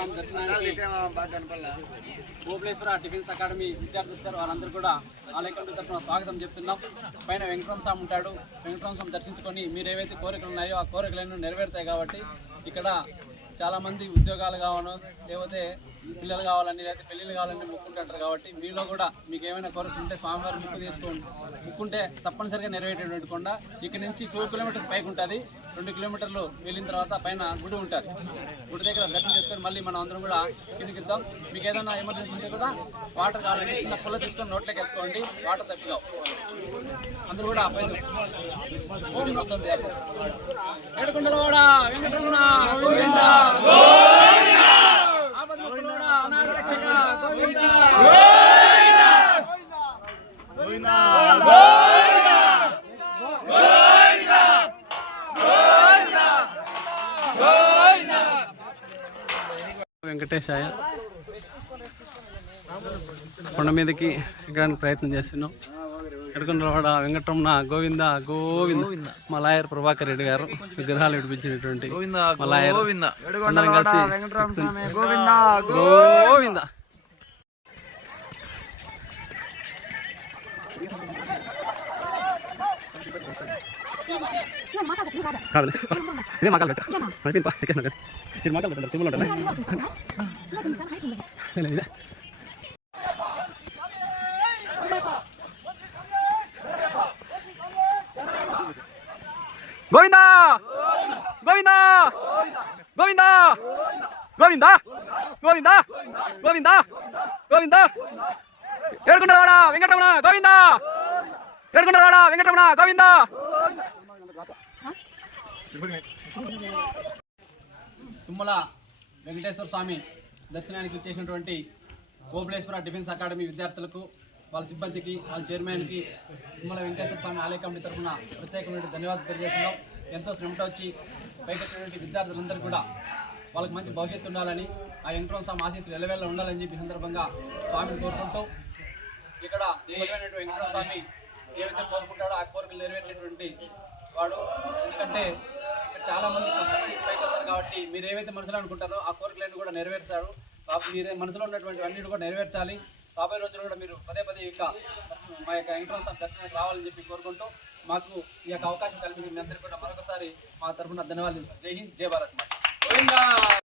స్వామి దర్శనానికి భూబలేశ్వర tiffins academy విద్యార్థులు వచ్చారు. వాళ్ళందరూ కూడా ఆలయ కమిటీ తరఫున స్వాగతం చెప్తున్నాం. పైన వెంకటరామ స్వామి ఉంటాడు. వెంకటరామ స్వామి దర్శించుకొని మీరు ఏవైతే కోరికలు ఉన్నాయో ఆ కోరికలన్నీ నెరవేరుతాయి. కాబట్టి ఇక్కడ చాలామంది ఉద్యోగాలు కావాలో లేకపోతే పిల్లలు కావాలని లేకపోతే పెళ్ళిళ్ళు కావాలని మొక్కుంటుంటారు. కాబట్టి మీలో కూడా మీకు ఏమైనా కోరికలు ఉంటే స్వామివారి ముక్కుంటే తప్పనిసరిగా నెరవేరేటువంటి కొండ. ఇక్కడ నుంచి 2 కిలోమీటర్స్ పైకి ఉంటుంది. 2 కిలోమీటర్లు వెళ్ళిన తర్వాత పైన గుడి ఉంటుంది. గుడి దగ్గర దర్శనం చేసుకొని మళ్ళీ మనం అందరం కూడా కిందికిద్దాం. మీకు ఏదైనా ఎమర్జెన్సీ ఉంటే కూడా వాటర్ కావాలంటే చిన్న పుల్ల తీసుకొని నోట్లోకి వేసుకోండి. వాటర్ తప్పిగా అందరూ కూడా పైన అవుతుంది. ఏడుకొండలవాడ వెంకటరమణ గోవింద వెంకటేశాయ. కొండ మీదకి ఎక్కడానికి ప్రయత్నం చేస్తున్నాం. ఎడుకొండలవాడ వెంకటరమణ గోవింద గోవింద. మా లాయర్ ప్రభాకర్ రెడ్డి గారు విగ్రహాలు విడిపించినటువంటి మా లాయర్ అందరం కలిసి గోవింద గోవింద. ఇదే మాకాలు పెట్ట మాకాలు పెట్టండి తిమ్మలు ఉంటాయి. గోవింద గోవింద గోవింద గోవింద గోవింద గోవింద గోవింద. ఏడుకొండలవాడ వెంకటరమణ గోవింద. ఏడుకొండలవాడ వెంకటరమణ గోవింద. తుమ్మల వెంకటేశ్వర స్వామి దర్శనానికి వచ్చేసినటువంటి భూబలేశ్వర డిఫెన్స్ అకాడమీ విద్యార్థులకు, వాళ్ళ సిబ్బందికి, వాళ్ళ చైర్మన్కి తుమ్మల వెంకటేశ్వర స్వామి ఆలయ కమిటీ తరఫున ప్రత్యేకమైన ధన్యవాదాలు తెలియజేస్తున్నాం. ఎంతో శ్రమతో వచ్చి పైకి వచ్చినటువంటి విద్యార్థులందరూ కూడా వాళ్ళకి మంచి భవిష్యత్తు ఉండాలని, ఆ వెంకటరామ స్వామి ఆశీస్సులు ఎల్లవేళ ఉండాలని చెప్పి సందర్భంగా స్వామిని కోరుకుంటూ ఇక్కడ వెంకటరామ స్వామి ఏవైతే కోరుకుంటాడో ఆ కోరికలు నెరవేర్చేటువంటి వాడు. ఎందుకంటే ఇక్కడ చాలామంది కష్టపడి పైకి వస్తారు. కాబట్టి మీరు ఏవైతే మనసులో అనుకుంటారో ఆ కోరికలన్నీ కూడా నెరవేర్చారు. మీరే మనసులో ఉన్నటువంటి అన్నిటి కూడా నెరవేర్చాలి. రాబోయే రోజులు కూడా మీరు పదే మా యొక్క వెంకటరామ స్వామి దర్శనానికి రావాలని చెప్పి కోరుకుంటూ మాకు ఈ యొక్క అవకాశం కల్పించిన మీ అందరికీ కూడా మరొకసారి మా తరఫున ధన్యవాదాలు. జై హింద్, జై భారత్.